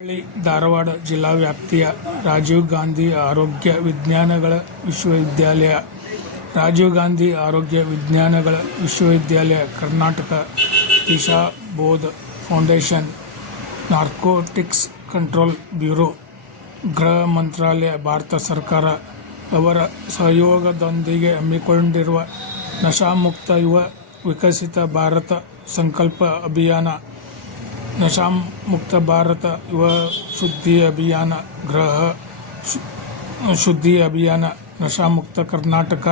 ಹುಬ್ಬಳ್ಳಿ ಧಾರವಾಡ ಜಿಲ್ಲಾ ವ್ಯಾಪ್ತಿಯ ರಾಜೀವ್ ಗಾಂಧಿ ಆರೋಗ್ಯ ವಿಜ್ಞಾನಗಳ ವಿಶ್ವವಿದ್ಯಾಲಯ, ರಾಜೀವ್ ಗಾಂಧಿ ಆರೋಗ್ಯ ವಿಜ್ಞಾನಗಳ ವಿಶ್ವವಿದ್ಯಾಲಯ, Karnataka Disha Bodh foundation, narcotics control bureau, ಗೃಹ ಮಂತ್ರಾಲಯ, ಭಾರತ ಸರ್ಕಾರ ಅವರ ಸಹಯೋಗದೊಂದಿಗೆ ಹಮ್ಮಿಕೊಂಡಿರುವ ನಶಾಮುಕ್ತ ಯುವ ವಿಕಸಿತ ಭಾರತ ಸಂಕಲ್ಪ ಅಭಿಯಾನ, ನಶಾಮುಕ್ತ ಭಾರತ ಯುವ ಶುದ್ಧಿ ಅಭಿಯಾನ, ಗೃಹ ಶುದ್ಧಿ ಅಭಿಯಾನ, ನಶಾಮುಕ್ತ ಕರ್ನಾಟಕ,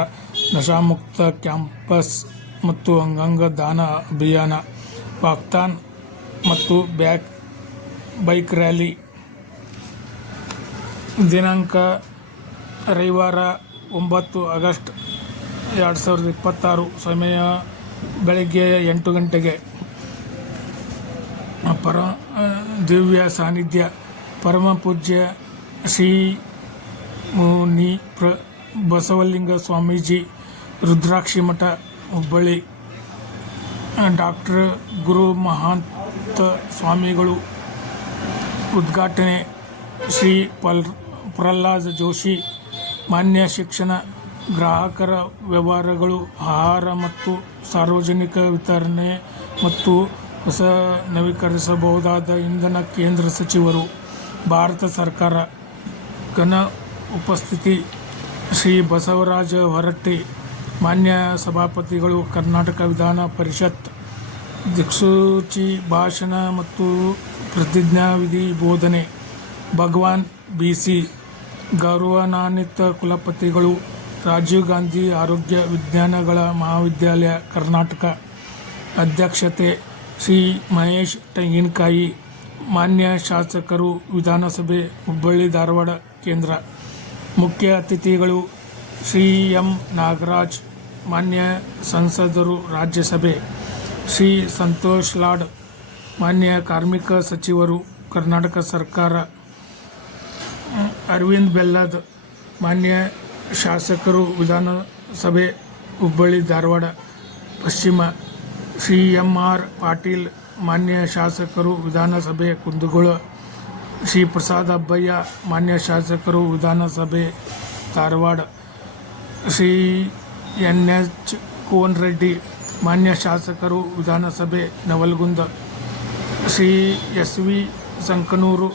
ನಶಾಮುಕ್ತ ಕ್ಯಾಂಪಸ್ ಮತ್ತು ಅಂಗಾಂಗ ದಾನ ಅಭಿಯಾನ, ವಾಕ್ಥಾನ್ ಮತ್ತು ಬೈಕ್ ರ್ಯಾಲಿ. ದಿನಾಂಕ ರವಿವಾರ 9 ಆಗಸ್ಟ್ 2026. ಸಮಯ ಬೆಳಗ್ಗೆ 8 ಗಂಟೆಗೆ. ದಿವ್ಯ ಸಾನ್ನಿಧ್ಯ ಪರಮ ಪೂಜ್ಯ ಶ್ರೀ ಮುನಿ ಬಸವಲಿಂಗ ಸ್ವಾಮೀಜಿ, ರುದ್ರಾಕ್ಷಿ ಮಠ, ಹುಬ್ಬಳ್ಳಿ. ಡಾಕ್ಟರ್ ಗುರು ಮಹಾಂತ ಸ್ವಾಮಿಗಳು ಉದ್ಘಾಟನೆ. ಶ್ರೀ ಪ್ರಹ್ಲಾದ್ ಜೋಶಿ, ಮಾನ್ಯ ಶಿಕ್ಷಣ, ಗ್ರಾಹಕರ ವ್ಯವಹಾರಗಳು, ಆಹಾರ ಮತ್ತು ಸಾರ್ವಜನಿಕ ವಿತರಣೆ ಮತ್ತು ಹೊಸ ನವೀಕರಿಸಬಹುದಾದ ಇಂಧನ ಕೇಂದ್ರ ಸಚಿವರು, ಭಾರತ ಸರ್ಕಾರ. ಘನ ಉಪಸ್ಥಿತಿ ಶ್ರೀ ಬಸವರಾಜ ಹೊರಟ್ಟಿ, ಮಾನ್ಯ ಸಭಾಪತಿಗಳು, ಕರ್ನಾಟಕ ವಿಧಾನ ಪರಿಷತ್. ದಿಕ್ಸೂಚಿ ಭಾಷಣ ಮತ್ತು ಪ್ರತಿಜ್ಞಾವಿಧಿ ಬೋಧನೆ ಭಗವಾನ್ ಬಿ.ಸಿ. ಗೌರವಾನ್ವಿತ ಕುಲಪತಿಗಳು, ರಾಜೀವ್ ಗಾಂಧಿ ಆರೋಗ್ಯ ವಿಜ್ಞಾನಗಳ ಮಹಾವಿದ್ಯಾಲಯ, ಕರ್ನಾಟಕ. ಅಧ್ಯಕ್ಷತೆ ಶ್ರೀ ಮಹೇಶ್ ತೆಂಗಿನಕಾಯಿ, ಮಾನ್ಯ ಶಾಸಕರು, ವಿಧಾನಸಭೆ ಹುಬ್ಬಳ್ಳಿ ಧಾರವಾಡ ಕೇಂದ್ರ. ಮುಖ್ಯ ಅತಿಥಿಗಳು ಶ್ರೀ ಎಂ. ನಾಗರಾಜ್, ಮಾನ್ಯ ಸಂಸದರು, ರಾಜ್ಯಸಭೆ. ಶ್ರೀ ಸಂತೋಷ್ ಲಾಡ್, ಮಾನ್ಯ ಕಾರ್ಮಿಕ ಸಚಿವರು, ಕರ್ನಾಟಕ ಸರ್ಕಾರ. ಅರವಿಂದ್ ಬೆಲ್ಲದ್, ಮಾನ್ಯ ಶಾಸಕರು, ವಿಧಾನಸಭೆ ಹುಬ್ಬಳ್ಳಿ ಧಾರವಾಡ ಪಶ್ಚಿಮ. ಶ್ರೀ ಎಂ. ಆರ್. ಪಾಟೀಲ್, ಮಾನ್ಯ ಶಾಸಕರು, ವಿಧಾನಸಭೆ ಕುಂದಗೋಳ. ಶ್ರೀ ಪ್ರಸಾದ್ ಅಬ್ಬಯ್ಯ, ಮಾನ್ಯ ಶಾಸಕರು, ವಿಧಾನಸಭೆ Dharwad. Shri N. H. Cone Reddy, ಮಾನ್ಯ ಶಾಸಕರು, ವಿಧಾನಸಭೆ ನವಲಗುಂದ. ಶ್ರೀ ಎಸ್. ವಿ. ಸಂಕನೂರು,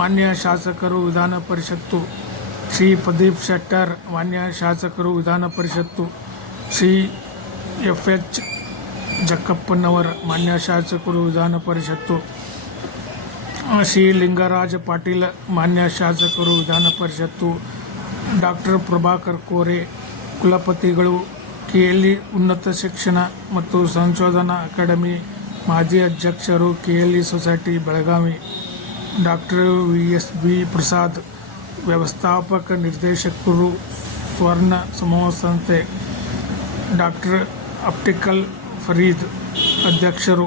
ಮಾನ್ಯ ಶಾಸಕರು, ವಿಧಾನ ಪರಿಷತ್ತು. ಶ್ರೀ ಪ್ರದೀಪ್ ಶೆಟ್ಟರ್, ಮಾನ್ಯ ಶಾಸಕರು, ವಿಧಾನ ಪರಿಷತ್ತು. ಶ್ರೀ ಎಫ್. ಎಚ್. ಜಕ್ಕಪ್ಪನವರ್, ಮಾನ್ಯ ಶಾಸಕರು, ವಿಧಾನ ಪರಿಷತ್ತು. ಶ್ರೀ ಲಿಂಗರಾಜ ಪಾಟೀಲ್, ಮಾನ್ಯ ಶಾಸಕರು, ವಿಧಾನ ಪರಿಷತ್ತು. ಡಾಕ್ಟರ್ ಪ್ರಭಾಕರ್ ಕೋರೆ, ಕುಲಪತಿಗಳು, ಕೆಎಲ್ಇ ಉನ್ನತ ಶಿಕ್ಷಣ ಮತ್ತು ಸಂಶೋಧನಾ ಅಕಾಡೆಮಿ, ಮಾಜಿ ಅಧ್ಯಕ್ಷರು, KLE society, Belagavi. Doctor V. S. B. Prasad, ವ್ಯವಸ್ಥಾಪಕ ನಿರ್ದೇಶಕರು, ಸ್ವರ್ಣ ಸಮೂಹ ಸಂಸ್ಥೆ. ಡಾಕ್ಟರ್ ಅಪ್ಟಿಕಲ್ ಫರೀದ್, ಅಧ್ಯಕ್ಷರು.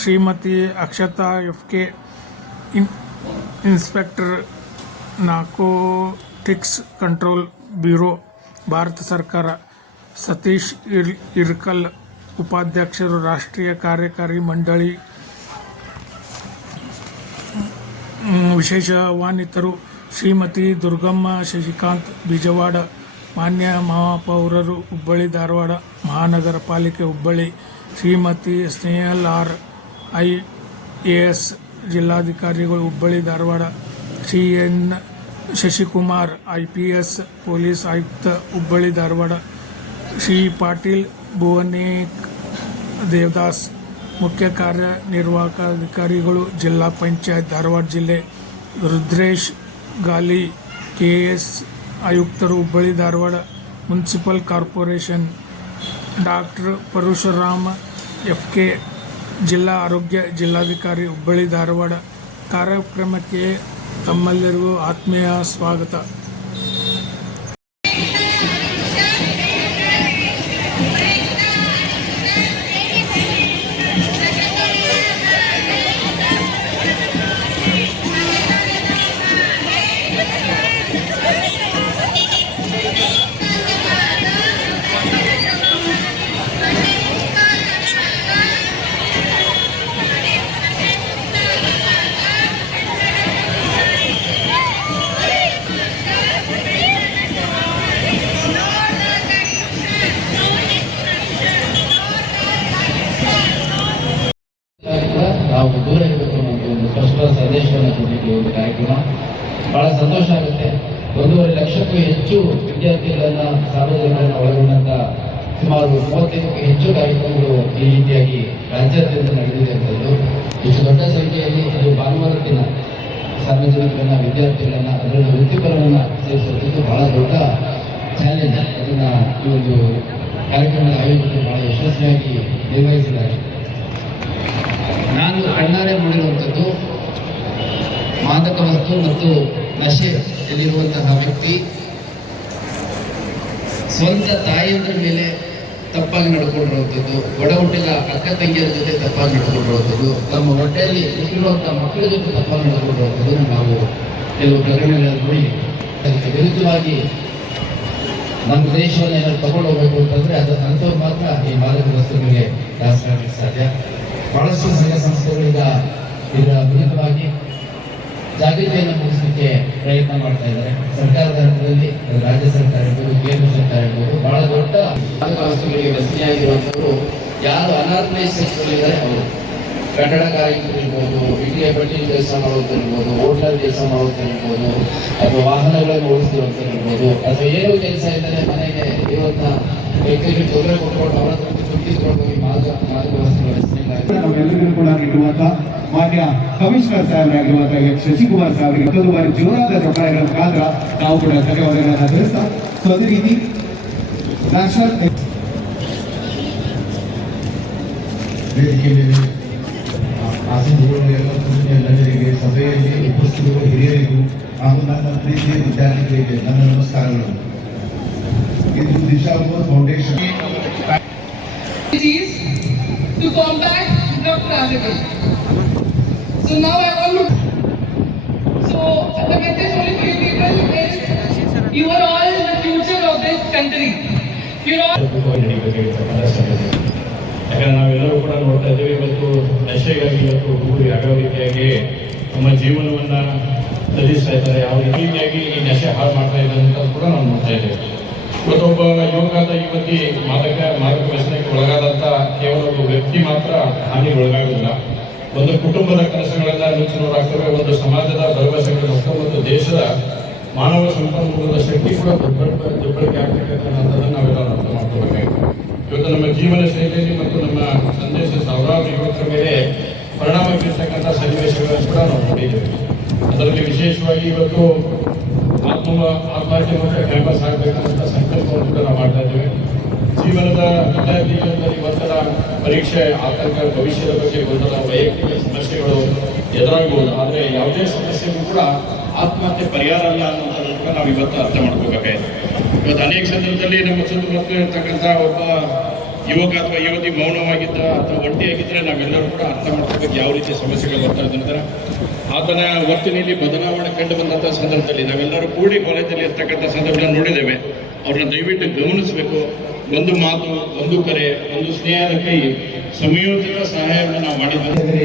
Shrimati Akshata F. K., inspector, narcotics control bureau, Bharat ಸರ್ಕಾರ. ಸತೀಶ್ ಇರ್ಕಲ್, ಉಪಾಧ್ಯಕ್ಷರು, ರಾಷ್ಟ್ರೀಯ ಕಾರ್ಯಕಾರಿ ಮಂಡಳಿ. ವಿಶೇಷ ಆಹ್ವಾನಿತರು ಶ್ರೀಮತಿ ದುರ್ಗಮ್ಮ ಶಶಿಕಾಂತ್, ಬಿಜವಾಡ, ಮಾನ್ಯ ಮಹಾಪೌರರು, ಹುಬ್ಬಳ್ಳಿ ಧಾರವಾಡ ಮಹಾನಗರ ಪಾಲಿಕೆ, ಹುಬ್ಬಳ್ಳಿ. ಶ್ರೀಮತಿ ಸ್ನೇಹಲ್ ಆರ್, IAS ಜಿಲ್ಲಾಧಿಕಾರಿಗಳು, Hubballi Dharwad. Shri N. Shashikumar, IPS police ಆಯುಕ್ತ, ಹುಬ್ಬಳ್ಳಿ ಧಾರವಾಡ. ಶ್ರೀ ಪಾಟೀಲ್ ಭುವನೇಕ್ ದೇವದಾಸ್, ಮುಖ್ಯ ಕಾರ್ಯನಿರ್ವಾಹಕ ಅಧಿಕಾರಿಗಳು, ಜಿಲ್ಲಾ ಪಂಚಾಯತ್ ಧಾರವಾಡ ಜಿಲ್ಲೆ. ರುದ್ರೇಶ್ ಗಾಲಿ, KS ಆಯುಕ್ತರು, Hubballi Dharwad municipal corporation. Doctor Parashurama FK, ಜಿಲ್ಲಾ ಆರೋಗ್ಯ ಜಿಲ್ಲಾಧಿಕಾರಿ, ಹುಬ್ಬಳ್ಳಿ ಧಾರವಾಡ. ಕಾರ್ಯಕ್ರಮಕ್ಕೆ ತಮ್ಮೆಲ್ಲರಿಗೂ ಆತ್ಮೀಯ ಸ್ವಾಗತ. ಸ್ಪಷ್ಟ ಸಂದೇಶವನ್ನು ಕೊಡಲಿಕ್ಕೆ ಒಂದು ಕಾರ್ಯಕ್ರಮ. ಬಹಳ ಸಂತೋಷ ಆಗುತ್ತೆ. 1.5 ಲಕ್ಷಕ್ಕೂ ಹೆಚ್ಚು ವಿದ್ಯಾರ್ಥಿಗಳನ್ನ ಸಾರ್ವಜನಿಕರನ್ನ ಒಳಗೊಂಡಂತ ಸುಮಾರು 35ಕ್ಕೂ ಹೆಚ್ಚು ಕಾರ್ಯಕ್ರಮಗಳು ಈ ರೀತಿಯಾಗಿ ರಾಜ್ಯಾದ್ಯಂತ ನಡೆದಿದೆ ಅಂತದ್ದು. ಇಷ್ಟು ದೊಡ್ಡ ಸಂಖ್ಯೆಯಲ್ಲಿ ಇದು ಭಾನುವಾರ ದಿನ ಸಾರ್ವಜನಿಕರನ್ನ ವಿದ್ಯಾರ್ಥಿಗಳನ್ನ ಅದರಲ್ಲಿ ವೃತ್ತಿಪರರನ್ನ ಸೇರಿಸುವುದು ಬಹಳ ದೊಡ್ಡ ಚಾಲೆಂಜ್. ಅದನ್ನ ಈ ಒಂದು ಕಾರ್ಯಕ್ರಮದ ಆಯೋಜಕರು ಬಹಳ ಯಶಸ್ವಿಯಾಗಿ ನಿರ್ವಹಿಸಿದ್ದಾರೆ. ನಾನು ಕಣ್ಣಾರೆ ನೋಡಿರುವಂಥದ್ದು ಮಾದಕ ವಸ್ತು ಮತ್ತು ನಶೆಯಲ್ಲಿರುವಂತಹ ವ್ಯಕ್ತಿ ಸ್ವಂತ ತಾಯಿಯಂದ್ರ ಮೇಲೆ ತಪ್ಪಾಗಿ ನಡ್ಕೊಂಡಿರುವಂಥದ್ದು, ಒಡ ಹುಟ್ಟಿದ ಅಕ್ಕ ತಂಗಿಯರ ಜೊತೆ ತಪ್ಪಾಗಿ ನಡ್ಕೊಂಡಿರುವಂಥದ್ದು, ತಮ್ಮ ಹೊಟ್ಟೆಯಲ್ಲಿ ಹುಟ್ಟಿರುವಂತಹ ಮಕ್ಕಳ ಜೊತೆ ತಪ್ಪಾಗಿ ನಡ್ಕೊಂಡಿರುವಂಥದ್ದು ನಾವು ಕೆಲವು ಪ್ರಕರಣಗಳನ್ನು ನೋಡಿ ಅದಕ್ಕೆ ವಿರುದ್ಧವಾಗಿ ನಮ್ಮ ದೇಶವನ್ನು ಏನಾದ್ರು ತಗೊಂಡು ಹೋಗ್ಬೇಕು ಅಂತಂದ್ರೆ ಅಂಥವ್ರು ಮಾತ್ರ ಈ ಮಾದಕ ವಸ್ತುಗಳಿಗೆ ದಾಸರ ಆಗಲಿಕ್ಕೆ ಸಾಧ್ಯ. ಬಹಳಷ್ಟು ಸಂಘ ಸಂಸ್ಥೆಗಳೀಗ ಇದರ ವಿರುದ್ಧವಾಗಿ ಜಾಗೃತಿಯನ್ನು ಮೂಡಿಸಲಿಕ್ಕೆ ಪ್ರಯತ್ನ ಮಾಡ್ತಾ ಇದ್ದಾರೆ. ಸರ್ಕಾರದ ಹಂತದಲ್ಲಿ ರಾಜ್ಯ ಸರ್ಕಾರ ಇರ್ಬೋದು, ಕೇಂದ್ರ ಸರ್ಕಾರ ಇರ್ಬೋದು, ಬಹಳ ದೊಡ್ಡ ಮಾದಕ ವಸ್ತುಗಳಿಗೆ ವ್ಯಸನಿಯಾಗಿರುವಂಥವರು ಯಾರು ಅನಾಥನೈಸ್ಗಳಿದ್ದಾರೆ ಅವರು ಕಟ್ಟಡ ಕಾರ್ಮಿಕರಿರ್ಬೋದು, ಇಟ್ಟಿಗೆ ಬಡ್ಡಿ ಕೆಲಸ ಮಾಡೋದಿರ್ಬೋದು, ಹೋಟ್ಲಲ್ಲಿ ಕೆಲಸ ಮಾಡೋದಿರ್ಬೋದು, ಅಥವಾ ವಾಹನಗಳನ್ನು ಓಡಿಸ್ತಿರುವಂಥದ್ದಿರ್ಬೋದು, ಅಥವಾ ಏನು ಕೆಲಸ ಇದ್ದರೆ ಮನೆಗೆ ಇರುವಂತಹ ವ್ಯಕ್ತಿಗಳಿಗೆ ತೊಂದರೆ ಕೊಟ್ಕೊಂಡು ಅವರ ಸುತ್ತಿಕೊಂಡು ಹೋಗಿ ಮಾದಕ ವಸ್ತುಗಳ ನಮ್ಮೆಲ್ಲರಿಗೂ ಕೂಡ ನೀಡುವಂತ ಮಾನ್ಯ ಕಮಿಷನರ್ ಸಾಹೇಬರಾಗಿರುವಂತಹ ಎಚ್ ಶಶಿಕುಮಾರ್ ಸಾಹೇಬರಿಗೆ ಮತ್ತೊಂದು ಬಾರಿ ಜೋರಾದ ಚಪ್ಪಾಳೆಗಳ ಮುಖಾಂತರ ನಾವು ಕೂಡ ಧನ್ಯವಾದಗಳನ್ನು ತಿಳಿಸ್ತಾ, ಸೊ ಅದೇ ರೀತಿ ನ್ಯಾಷನಲ್ ವೇದಿಕೆಯಲ್ಲಿ ಆಸನಗಳು ಎಲ್ಲರಿಗೆ ಸಭೆಯಲ್ಲಿ ಉಪಸ್ಥಿತರು ಹಿರಿಯರಿಗೂ ಹಾಗೂ ನನ್ನ ಪ್ರೀತಿಯ ವಿದ್ಯಾರ್ಥಿಗಳಿಗೆ ನನ್ನ ನಮಸ್ಕಾರಗಳು. ಇದು Disha foundation to combat drug trafficking. So now I want to. So the message only for you people is you are all the future of this country. You are all. ಯಾಕಂದ್ರೆ ನಾವೆಲ್ಲರೂ ಕೂಡ ನೋಡ್ತಾ ಇದ್ದೀವಿ, ಇವತ್ತು ನಶೆಗಾಗಿ ಇವತ್ತು ಹುಡುಗರು ಯಾವ ರೀತಿಯಾಗಿ ನಮ್ಮ ಜೀವನವನ್ನ ತ್ಯಜಿಸ್ತಾ ಇದ್ದಾರೆ, ಯಾವ ರೀತಿಯಾಗಿ ಈ ನಶೆ ಹಾಳು ಮಾಡ್ತಾ ಇದ್ದಾರೆ ಅಂತ ಕೂಡ ನಾವು ನೋಡ್ತಾ ಇದ್ದೇವೆ. ಇವತ್ತೊಬ್ಬ ಯುವಕಾದ ಯುವತಿ ಮಾದಕ ವ್ಯಸನಕ್ಕೆ ಒಳಗಾದಂಥ ಕೇವಲ ಒಬ್ಬ ವ್ಯಕ್ತಿ ಮಾತ್ರ ಹಾನಿಗೆ ಒಳಗಾಗುವುದಿಲ್ಲ. ಒಂದು ಕುಟುಂಬದ ಕೆಲಸಗಳೆಲ್ಲ ನುಚ್ಚುನೂರಾಗ್ತವೆ, ಒಂದು ಸಮಾಜದ ಭರವಸೆಗಳು ಮತ್ತು ದೇಶದ ಮಾನವ ಸಂಪನ್ಮೂಲದ ಶಕ್ತಿ ಕೂಡ ದುರ್ಬಳಕೆ ಆಗ್ತಕ್ಕಂಥದ್ದನ್ನು ನಾವೆಲ್ಲ ಅರ್ಥ ಮಾಡ್ಕೋಬೇಕಾಗಿದೆ. ಇವತ್ತು ನಮ್ಮ ಜೀವನ ಶೈಲಿಯಲ್ಲಿ ಮತ್ತು ನಮ್ಮ ಸಂದೇಶ ಸಾವಿರಾರು ಯುವಕರ ಮೇಲೆ ಪರಿಣಾಮ ಬೀರ್ತಕ್ಕಂಥ ಸನ್ನಿವೇಶಗಳನ್ನು ಕೂಡ ನಾವು ನೋಡಿದ್ದೇವೆ. ಅದರಲ್ಲಿ ವಿಶೇಷವಾಗಿ ಇವತ್ತು ಆತ್ಮಹತ್ಯೆ ಮತ್ತು ಕ್ಯಾಂಪಸ್ ಆಗಬೇಕಂತ ಸಂಕಲ್ಪವನ್ನು ಕೂಡ ನಾವು ಮಾಡ್ತಾ ಇದ್ದೇವೆ. ಜೀವನದ ವಿದ್ಯಾರ್ಥಿ ಜೀವನದಲ್ಲಿ ಒತ್ತಡ, ಪರೀಕ್ಷೆ, ಆತಂಕ, ಭವಿಷ್ಯದ ಬಗ್ಗೆ ಗೊಂದಲ, ವೈಯಕ್ತಿಕ ಸಮಸ್ಯೆಗಳು ಎದುರಾಗಬಹುದು. ಆದರೆ ಯಾವುದೇ ಸಮಸ್ಯೆಗೂ ಕೂಡ ಆತ್ಮಹತ್ಯೆ ಪರಿಹಾರ ಅಲ್ಲ ಅನ್ನೋದನ್ನು ಕೂಡ ನಾವು ಇವತ್ತು ಅರ್ಥ ಮಾಡ್ಕೋಬೇಕಾಗಿದೆ. ಇವತ್ತು ಅನೇಕ ಸಂದರ್ಭದಲ್ಲಿ ನಮ್ಮ ಸುತ್ತಮುತ್ತ ಇರ್ತಕ್ಕಂಥ ಒಬ್ಬ ಯುವಕ ಅಥವಾ ಯುವತಿ ಮೌನವಾಗಿದ್ದ ಅಥವಾ ಒಂಟಿಯಾಗಿದ್ದರೆ ನಾವೆಲ್ಲರೂ ಕೂಡ ಅರ್ಥ ಮಾಡ್ಕೋಬೇಕು ಯಾವ ರೀತಿಯ ಸಮಸ್ಯೆಗಳು ಬರ್ತಾ ಇದ್ದಂದ್ರೆ ಆತನ ವರ್ತನೆಯಲ್ಲಿ ಬದಲಾವಣೆ ಕಂಡು ಬಂದಂಥ ಸಂದರ್ಭದಲ್ಲಿ ನಾವೆಲ್ಲರೂ ಕೂಡಿ ಕಾಲೇಜಲ್ಲಿ ಇರ್ತಕ್ಕಂಥ ಸಂದರ್ಭಗಳನ್ನು ನೋಡಿದ್ದೇವೆ. ಅವ್ರನ್ನ ದಯವಿಟ್ಟು ಗಮನಿಸಬೇಕು. ಒಂದು ಮಾತು, ಒಂದು ಕರೆ, ಒಂದು ಸ್ನೇಹದ ಕೈ, ಸಂಯೋಜಿತ ಸಹಾಯವನ್ನು ನಾವು ಮಾಡಿದ್ದೇವೆ.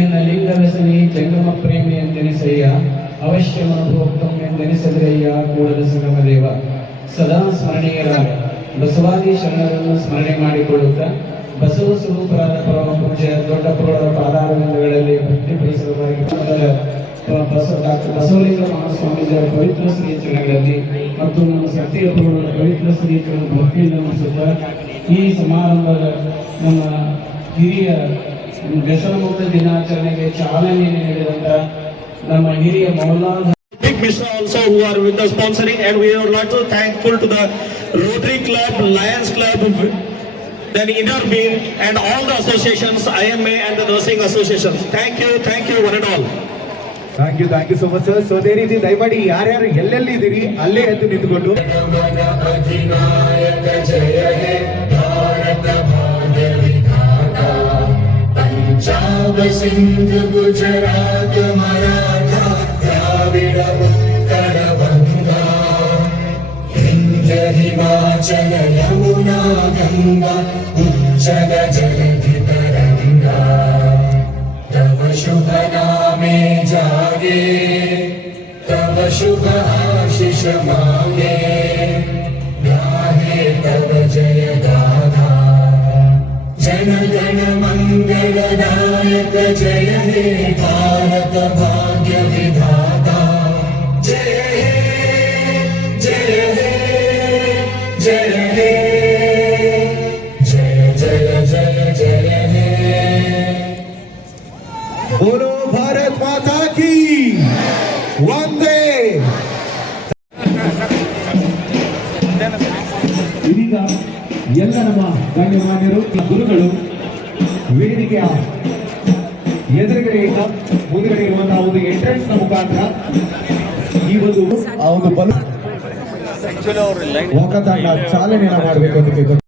ಎನ್ನ ಲಿಂಗ ವ್ಯಸನಿ ಜಂಗಮ ಪ್ರೇಮಿ ಎಂದೆನಿಸಯ್ಯ, ಅವಶ್ಯ ಅನುಭೋಕ್ತಂ ಎಂದೆನಿಸದ್ರಯ್ಯ, ಕೂಡಲ ಸಂಗಮ ದೇವ. ಸದಾ ಸ್ಮರಣೀಯರಾದ ಬಸವಾದಿ ಶರಣರನ್ನು ಸ್ಮರಣೆ ಮಾಡಿಕೊಳ್ಳುತ್ತಾ ಬಸವ ಸ್ವರೂಪರಾದ ಪರಮ ಪೂಜ್ಯ ದೊಡ್ಡ ಪುರೋಡರ ಪಾದಾರವಿಂದಗಳಲ್ಲಿ ಭಕ್ತಿ ಪರಿಸರವಾಗಿ ಡಾಕ್ಟರ್ ಬಸವಲಿಂಗ ಮಹಾಸ್ವಾಮೀಜಿಯವರ ಪವಿತ್ರ ಶ್ರೀಚರಣಗಳಲ್ಲಿ ಮತ್ತು ನಮ್ಮ ಸತ್ಯ ಪುರೋಡರ ಪವಿತ್ರ ಶ್ರೀಚರಣ ಭಕ್ತಿಯಿಂದ ನಮಿಸುತ್ತಾ ಈ ಸಮಾರಂಭದ ನಮ್ಮ ಹಿರಿಯ ವ್ಯಸನ ಮುಕ್ತ ದಿನಾಚರಣೆಗೆ ಚಾಲನೆ ನೀಡಿದಂತ ನಮ್ಮ ಹಿರಿಯ Maulana Big mission also who are with the sponsoring, and we are also thankful to the Rotary Club, Lions Club, then Interbeam and all the associations, IMA and the nursing associations. Thank you one and all. Thank you so much sir. So ಅದೇ ರೀತಿ ದಯಮಾಡಿ ಯಾರ್ಯಾರು ಎಲ್ಲೆಲ್ಲಿ ಇದ್ದೀರಿ ಅಲ್ಲೇ ಎದ್ದು ನಿಂತುಕೊಂಡು पंजाब सिंध गुजरात मराठा द्राविड उत्तर बंगा हिंद हिमाचल यमुना गंगा उज्जल जलधि तरंगा तव शुभ नामे जागे तव शुभ आशीष मांगे गाहे तव जय गाथा जय जन मंगलदायक जय हे भारत भाग्य विधाता जय हे जय हे जय हे जय जय जय जय हे। बोलो भारत माता की वंदे। ಇದೀಗ ಎಲ್ಲ ನಮ್ಮ ಗಣ್ಯಮಾನ್ಯರು ಗುರುಗಳು ವೇದಿಕೆಯ ಎದುರುಗಡೆಯಿಂದ ಮುಂದುಗಡೆ ಇರುವಂತಹ ಒಂದು ಎಂಟ್ರೆನ್ಸ್ ನ ಮುಖಾಂತರ ಈ ಒಂದು ಆ ಒಂದು ಬಲು ವಾಕಥಾನ ಚಾಲನೆಯನ್ನ ಮಾಡಬೇಕು ಅಂತ ಕೇಳ್ಕೊಂಡು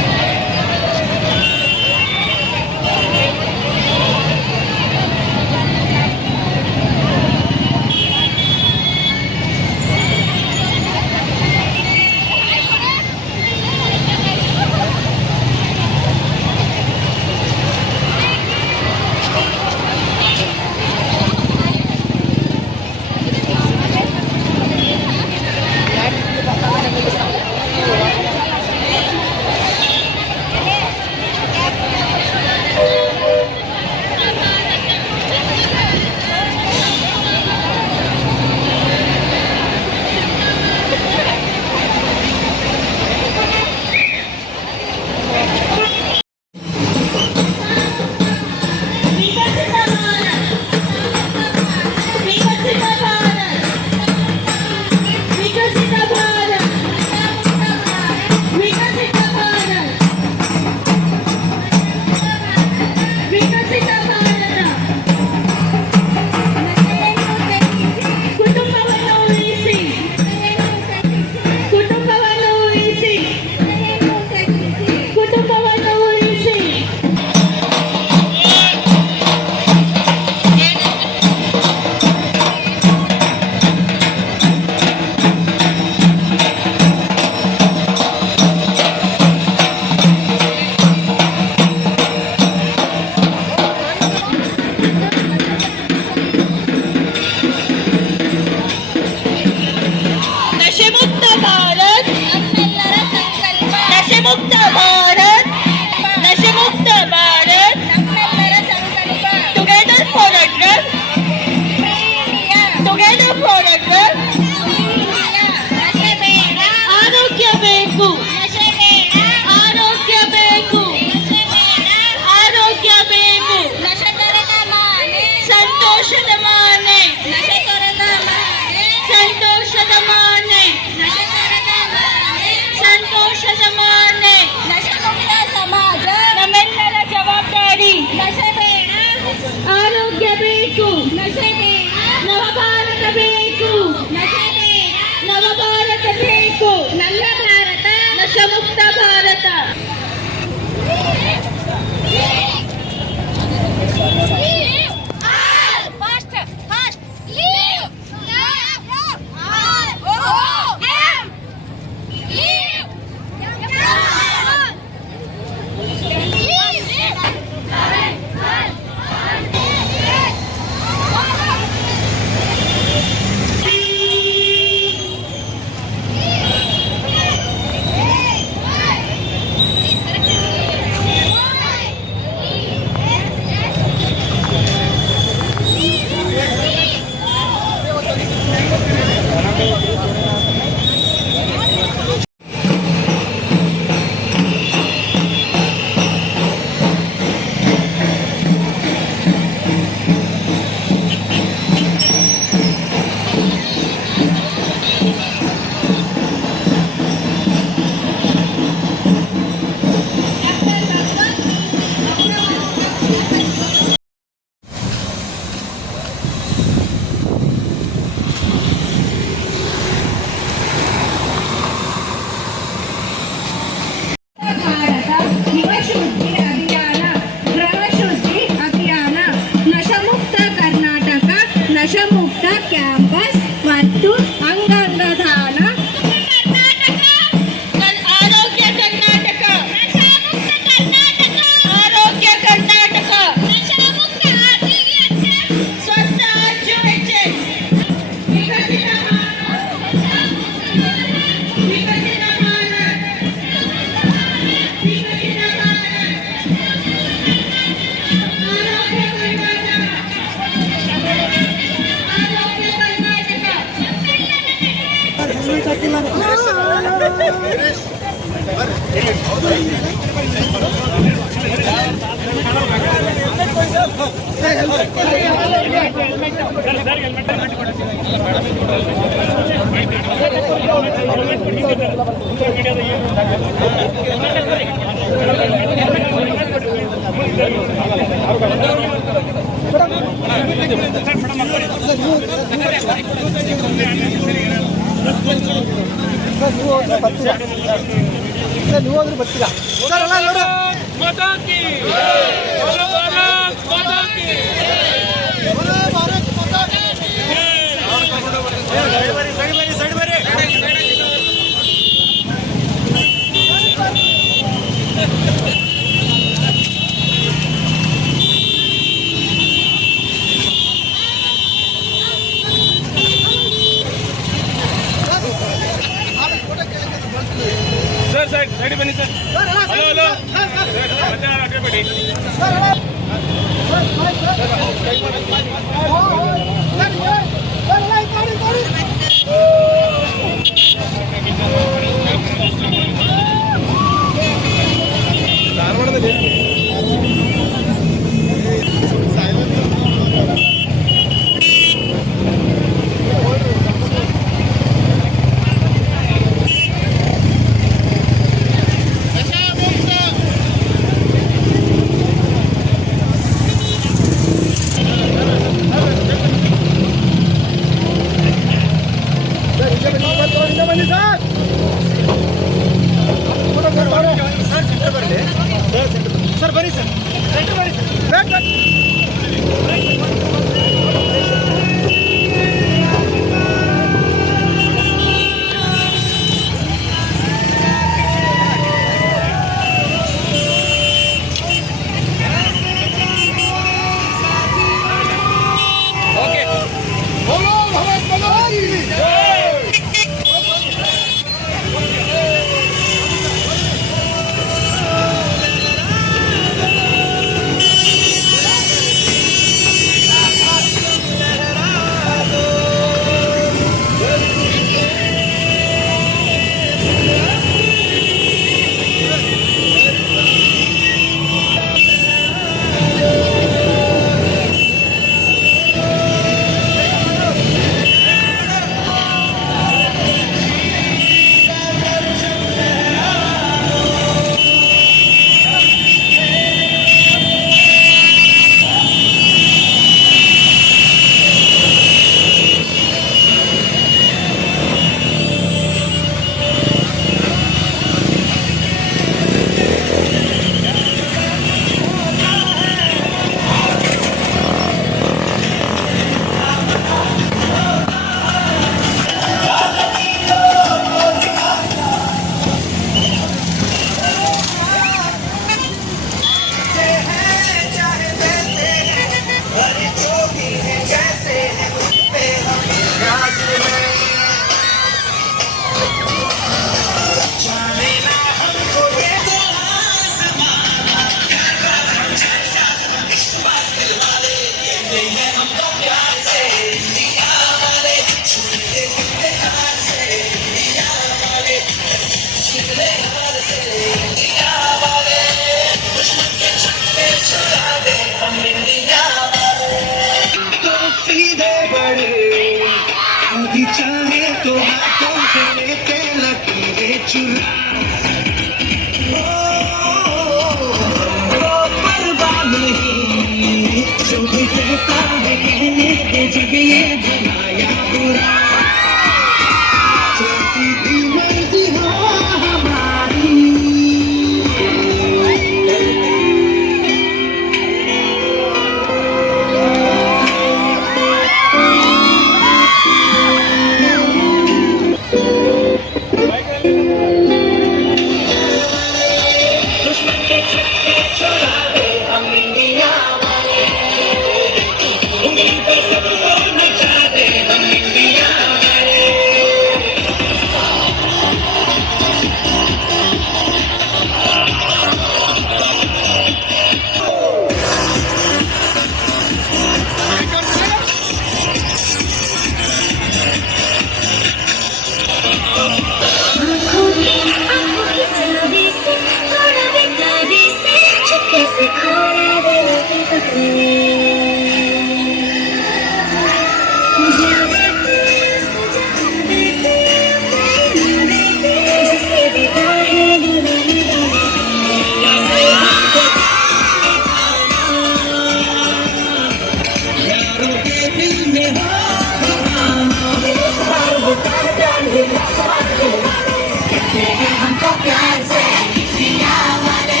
हमको प्यार से इंडिया वाले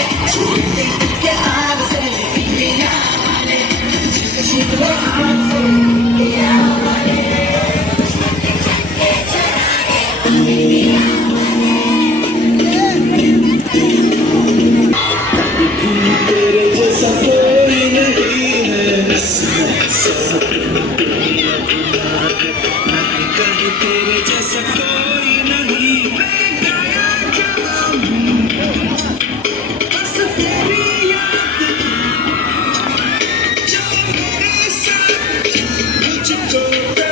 के हाथ से इंडिया वाले इंडिया वाले तेरे जैसा कोई नहीं है कहीं तेरे जैसा कोई नहीं बस तेरी याद जो मेरे साथ मुझको